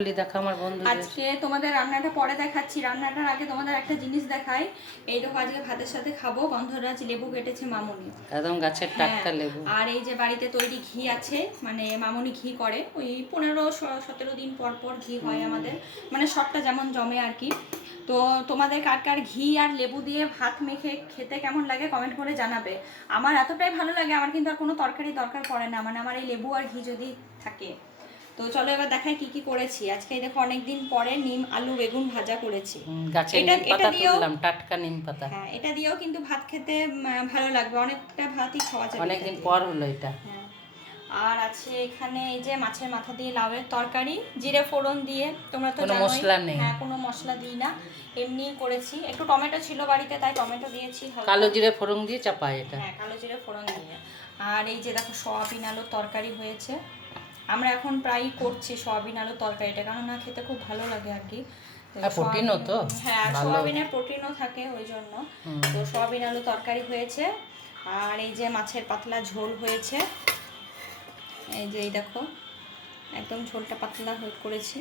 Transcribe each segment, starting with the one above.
দেখা আমার বন্ধুদের। আজকে তোমাদের রান্নাটা পরে দেখাচ্ছি, রান্নাটার আগে তোমাদের একটা জিনিস দেখাই। এই দেখো আজকে ভাতের সাথে খাবো গন্ধরাজ লেবু কেটেছে মামুনি, একদম গাছের টাটকা লেবু। আর এই যে বাড়িতে তৈরি ঘি আছে, মানে মামুনি ঘি করে, ওই 15-17 দিন পর পর ঘি হয় আমাদের, মানে সবটা যেমন জমে আর কি। তো তোমাদের কার কার ঘি আর লেবু দিয়ে ভাত মেখে খেতে কেমন লাগে কমেন্ট করে জানাবে। আমার এতটাই ভালো লাগে, আমার কিন্তু আর কোনো তরকারি দরকার পড়ে না, মানে আমার এই লেবু আর ঘি যদি থাকে। তো চলো এবার দেখাই কি কি করেছি আজকে। দেখো অনেকদিন পরে নিম আলু বেগুন ভাজা করেছি। গাছের নিম পাতা তুললাম, টাটকা নিম পাতা। হ্যাঁ, এটা দিয়েও কিন্তু ভাত খেতে ভালো লাগবে, অনেকটা ভাতই খাওয়া যাবে অনেকদিন পর হলো এটা। হ্যাঁ। আর আছে এখানে এই যে মাছের মাথা দিয়ে লাউয়ের তরকারি, জিরে ফোড়ন দিয়ে, তোমরা তো কোনো জানোই। মশলা নেই। হ্যাঁ, কোনো মশলা দিই না, এমনি করেছি। একটু টমেটো ছিল বাড়িতে, তাই টমেটো দিয়েছি। কালো জিরে ফোড়ন দিয়ে চাপায় এটা। হ্যাঁ, কালো জিরে ফোড়ন দিয়ে। আর এই যে দেখো সয়াবিন আলুর তরকারি হয়েছে। আমরা এখন প্রায়ই করছি সয়াবিন আলুর তরকারিটা, কারণ না খেতে খুব ভালো লাগে আর কি। আর প্রোটিনও তো। হ্যাঁ, সয়াবিনের প্রোটিনও থাকে ওই জন্য। তো সয়াবিন আলু তরকারি হয়েছে। আর এই যে মাছের পাতলা ঝোল হয়েছে। এই যে এই দেখো একদম ঝোলটা পাতলা করেছি।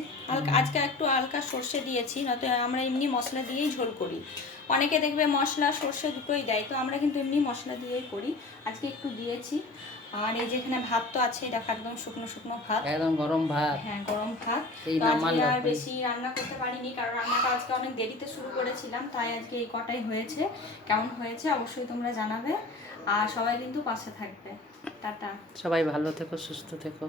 আজকে একটু হালকা সর্ষে দিয়েছি, নয়তো আমরা এমনি মশলা দিয়েই ঝোল করি। অনেকে দেখবে মশলা সর্ষে দুটোই দেয়, তো আমরা কিন্তু এমনি মশলা দিয়েই করি। আজকে একটু দিয়েছি। আর এই যে এখানে ভাত তো আছে, দেখো একদম শুকনো শুকনো ভাত, একদম গরম ভাত। হ্যাঁ গরম ভাত। এই তো আজকে আর নামালো। বেশি রান্না করতে পারিনি, কারণ রান্নাটা আজকে অনেক দেরিতে শুরু করেছিলাম, তাই আজকে এই কটাই হয়েছে। কেমন হয়েছে অবশ্যই তোমরা জানাবে, আর সবাই কিন্তু পাশে থাকবে। টাটা। সবাই ভালো থেকো, সুস্থ থেকো।